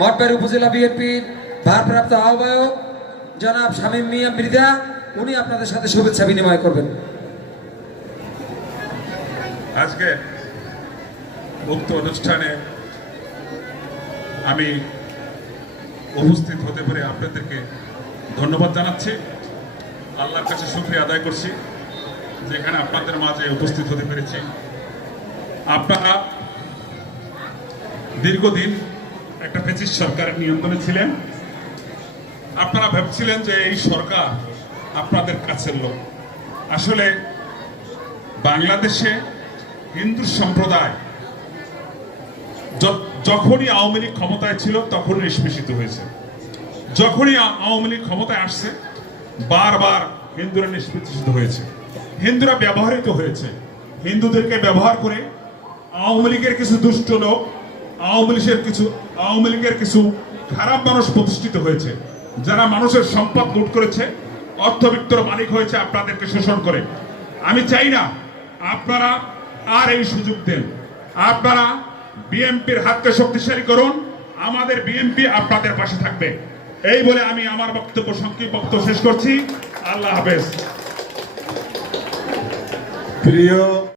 মঠবাড়ি উপজেলা বিএনপির ভারপ্রাপ্ত আহ্বায়ক জনাব শামীম মিয়া মৃদা উনি আপনাদের সাথে শুভেচ্ছা বিনিময় করবেন। আজকে উক্ত অনুষ্ঠানে আমি উপস্থিত হতে পেরে আপনাদেরকে ধন্যবাদ জানাচ্ছি। আল্লাহর কাছে শুক্রিয়া আদায় করছি, যেখানে আপনাদের মাঝে উপস্থিত হতে পেরেছি। আপনারা দীর্ঘদিন একটা ফেসিস সরকারের নিয়ন্ত্রণে ছিলেন আপনারা ভাবছিলেন যে এই সরকার আপনাদের কাছের লোক। আসলে বাংলাদেশে হিন্দু সম্প্রদায় যখনই আওয়ামী লীগ ক্ষমতায় ছিল, তখনই নিষ্পেষিত হয়েছে। যখনই আওয়ামী লীগ ক্ষমতায় আসছে, বারবার হিন্দুরা নিষ্পেষিত হয়েছে। হিন্দুরা ব্যবহৃত হয়েছে। হিন্দুদেরকে ব্যবহার করে আওয়ামী লীগের কিছু দুষ্ট লোক আওয়ামী লীগের কিছু, আওয়ামী লীগের কিছু খারাপ মানুষ প্রতিষ্ঠিত হয়েছে, যারা মানুষের সম্পদ লুট করেছে অর্থবিত্তর মালিক হয়েছে, আপনাদেরকে শোষণ করে। আমি চাই না আপনারা আর এই সুযোগ দেন। আপনারা বিএনপির হাতকে শক্তিশালী করুন, আমাদের বিএনপি আপনাদের পাশে থাকবে। এই বলে আমি আমার বক্তব্য, সংক্ষিপ্ত শেষ করছি। আল্লাহ হাফেজ। প্রিয়